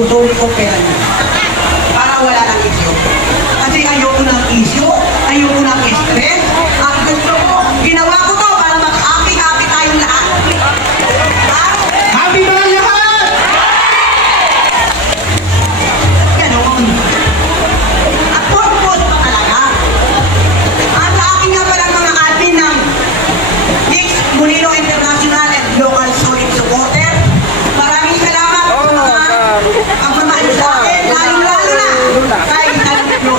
Isusulit ko pera niya. Para wala ng isyo. Kasi ayoko ng isyo, ayoko ng stress, at gusto ko, ginawa ko to para mag-happy-happy tayong lahat. Happy ba lahat? Ganon. At purpose pa talaga. At sa akin nga pala mga admin ng Mix Molino International and Local Solid Supporter, maraming salamat sa mga pagmamahal sa akin, lalo-lalo na kay Taliplo.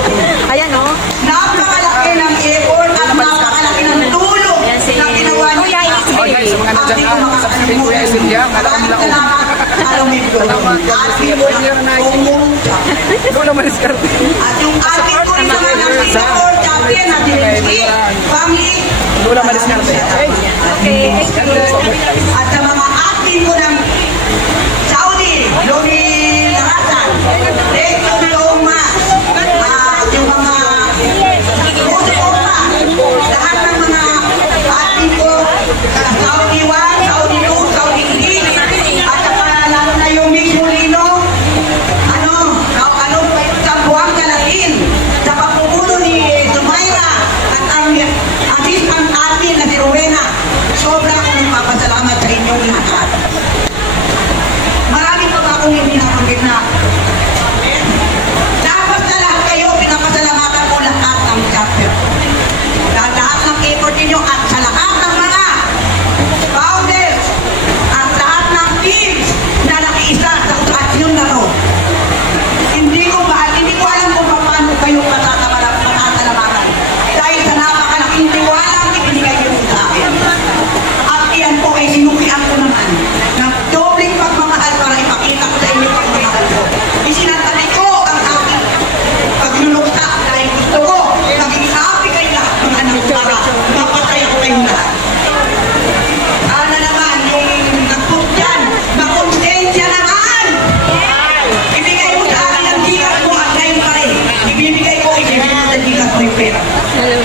Ayan o. Napakalaki ng effort at napakalaki ng tulong na ginawa niya. Guys, mga nandiyan na, subscribe ko yung SMDA, maraming salamat. Alam mo yung atin mo na umungka. Ikaw naman iskarte. At yung atin ko rin naman ang Singapore champion na Direnski, family. Ikaw naman iskarte. Okay. At sa mga atin ko ng Saudi, Loni Larasan, thank you so much. Yung mga lahat ng mga atin ko sa Saudi 1, Saudi 2, Saudi 3, at saka lalo na yung Mix Molino, sa buwang kalahin, sa pagpupuno ni Sumayra, at ang assistant admin na si Rowena. Sobra akong nagpapasalamat sa inyong lahat. Marami pa ba akong hindi napanggit na dapat na lahat kayo, pinapasalamatan ko lahat ng chapter. Lahat ng effort ninyo at sa lahat ng mga founders at lahat ng teams na nakiisa sa okasyon na to. Hindi ko alam kung paano kayo matasalamatan. Dahil sa napakalaking tiwalang ibinigay niyo sa akin. At iyan po ay sinukian ko naman ng dobling pagmamahal para ipakita ko sa inyo pagmamahal ko. Isinantabi ko ang aking pagluluksa dahil gusto ko maging happy kayo lahat ng anak ko para mapasaya ko kayong lahat. Sana naman yung nagput dyan, makonsensya naman! Ibigay mo sa akin ang gigas mo at ngayon pa rin. Ibibigay ko sa gigas mo yung pera.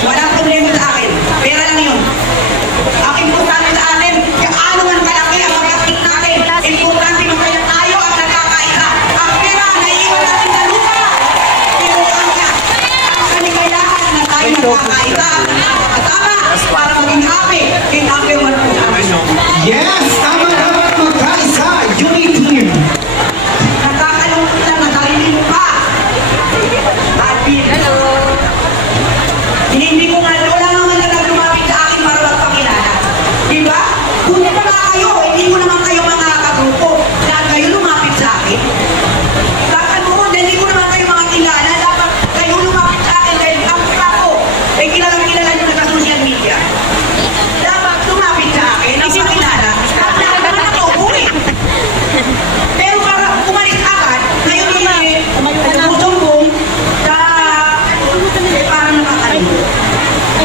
Walang problema sa akin. Pera lang yun. Ang importante sa atin, kaano man kalaki ang magastos natin. Importante masaya tayo at nagkakaisa. Ang pera, naiiwan natin sa lupa. Inuang ka. Kasi kailangan na tayo nagkakaisa at nakakasama para maging happy. In happy one po namin. Yes! Tama dapat magkaisa! Unity team! Nakakalungkot lang na sarili mo pa. Admin. Hello. Hindi ko nga, wala naman na lumapit sa akin para magpakilala. Diba? Kung di pa nga kayo, hindi ko naman kayo mga kagrupo. Lahat kayo lumapit sa akin. Bakit mo, hindi ko naman kayo mga kilala. Dapat kayo lumapit sa akin dahil ang ako, ay kilala nyo na sa social media. Dapat lumapit sa akin, ang pakilala. Lahat naman ako, uwi. Pero para umalis agad, ngayon hindi, umusumbong sa, parang nakakalimutan.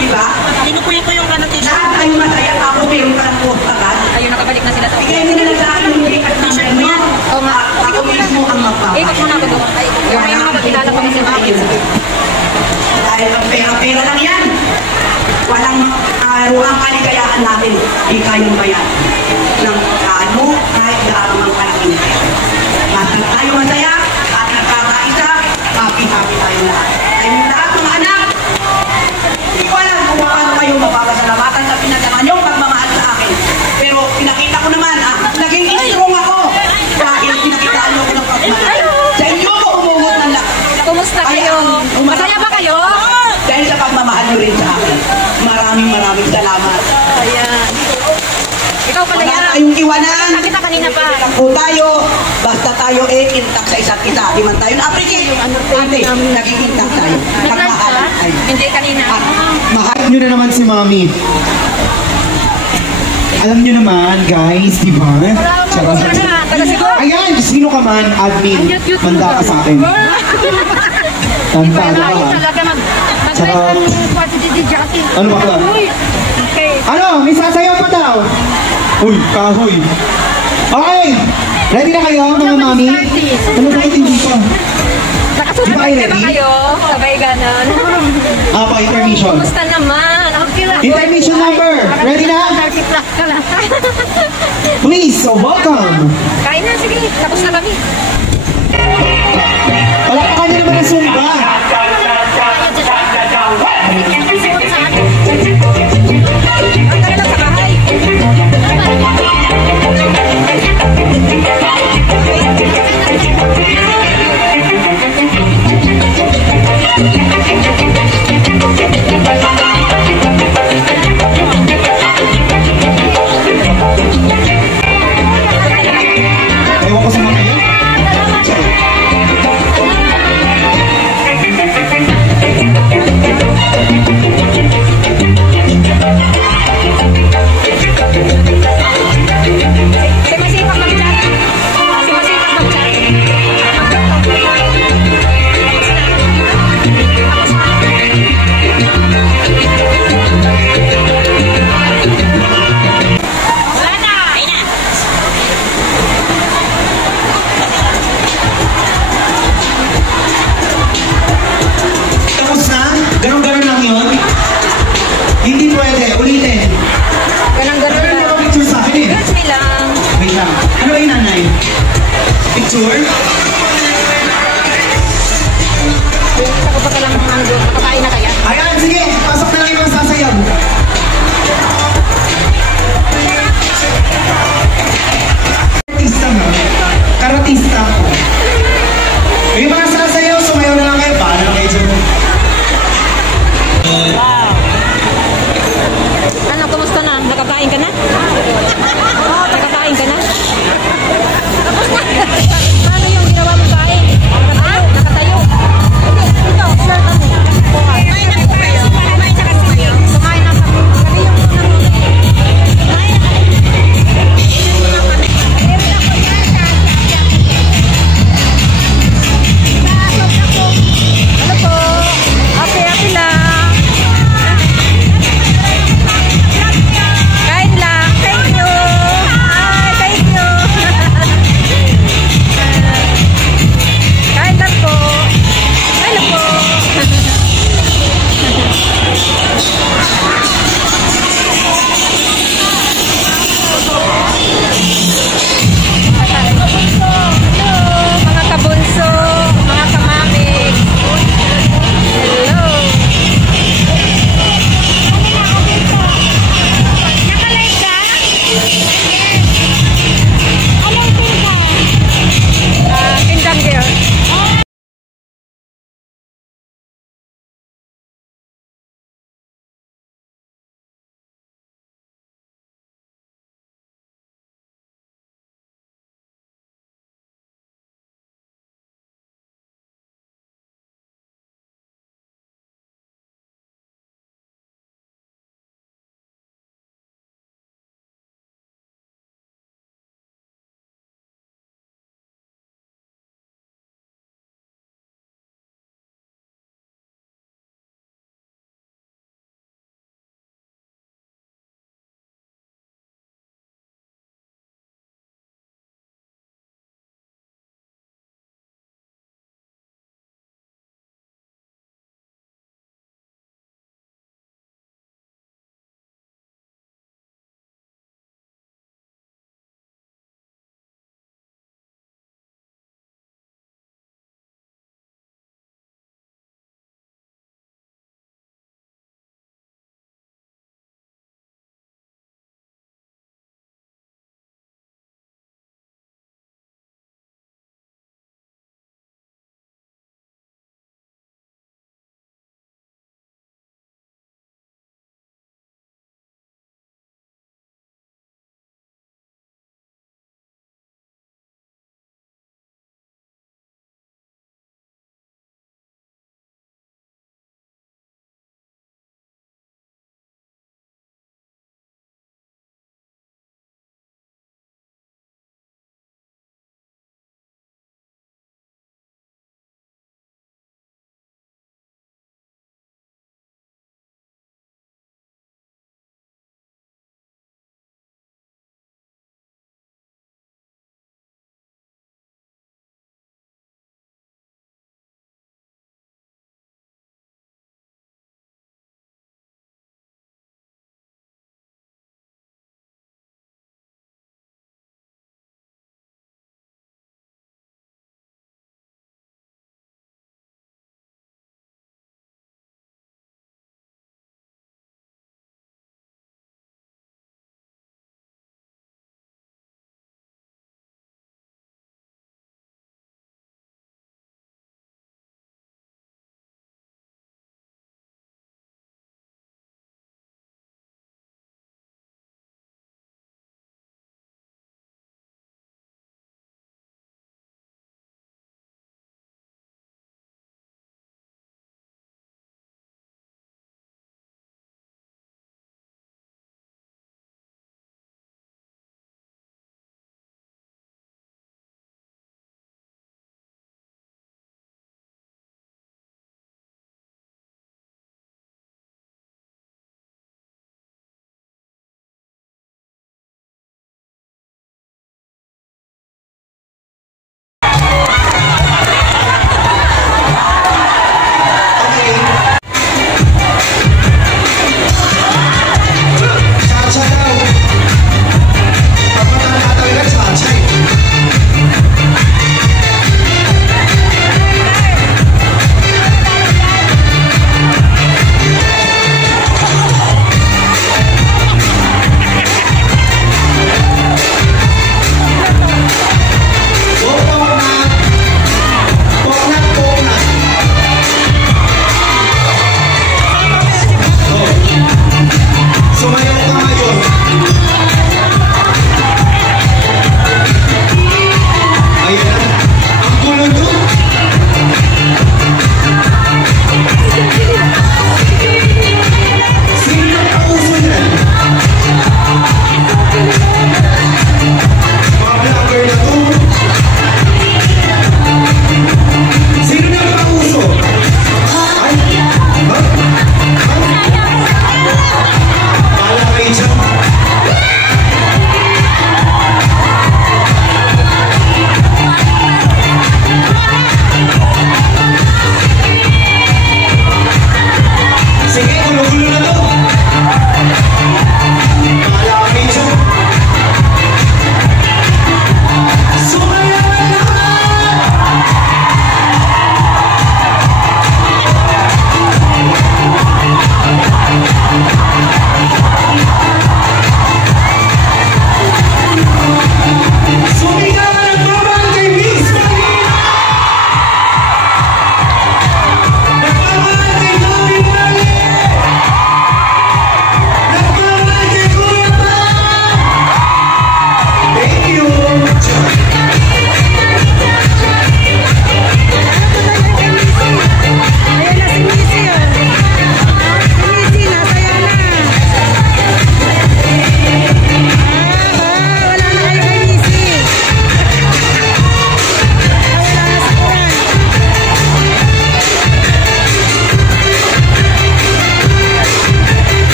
Diba? Tinukuya ko yung kanatin. Lahat kayo masaya, ako meron ka ng post agad. Ayun, nakabalik na sila. Bigay mo na lang sa akin yung bigat ng mo. Oo nga. Ako mismo ang magpapakita. Ikot mo na ako doon. Yung may mga kakilala ko kasi bakit. Dahil ang pera-pera lang yan. Walang ruang kaligayahan natin. Di kayong bayan. Ng ano, kahit gaano mang kalaking kaya. Basta tayo masaya at nagkakaisa, happy-happy tayo lahat. Kayong lahat mga anak, hindi ko alam kung paano kayo mapapasalamatan sa pinagawa niyong pagmamahal sa akin. Pero pinakita ko naman, naging strong ako. Dahil pinakita niyo ko ng pagmamahal. Sa inyo ko umugot ng lakas. Kumusta kayo? Masaya ba kayo? Dahil sa pagmamahal niyo rin sa akin. Maraming salamat. Ayan. Ikaw pala Wala yan. tayong iwanan. Nakita kanina pa. Po tayo, basta tayo intact sa isa't isa. Di man tayo na-appreciate yung ate, naging intact tayo. Nag-live ka? Nagmahalan tayo. Hindi kanina. At mahal Alam nyo na naman si Mami. Alam nyo naman, guys, di ba? Charot. Ayan, sino ka man, admin, manda ka sa akin. Tanda ka. Talaga Charot. Jackie. Ano ba ka? Okay. Ano? May sasayaw pa daw. Uy, kahoy. Okay. Ready na kayo, mga mami? Ano ba hindi pa? Nakasubay na ba kayo? Sabay ganon. Pa, intermission. Kumusta naman? Intermission number. Ready na? 30 plus ka lang. Please, so welcome. Kain na, sige. Tapos na kami. na Zumba. Ewan ko sa mga yun. Sumasipag mag-chat. Sumasipag mag-chat. Wala na! Ay na! Tapos na? Ganon-ganon lang yun? Hindi pwede. Ulitin. Ganang-ganon Ano lang. ba picture sa akin eh? Girls me lang. Wait lang. Ano ba yung nanay? Picture? Isa ko pa lang ang doon. Nakakain na kaya? Ayan, sige. Pasok na lang yung mga sasayaw. Karatista mo. Karatista ko. Yung mga sasayaw, sumayaw na lang kayo. Paano na kayo dyan? Ano, kumusta na? Nakakain ka na?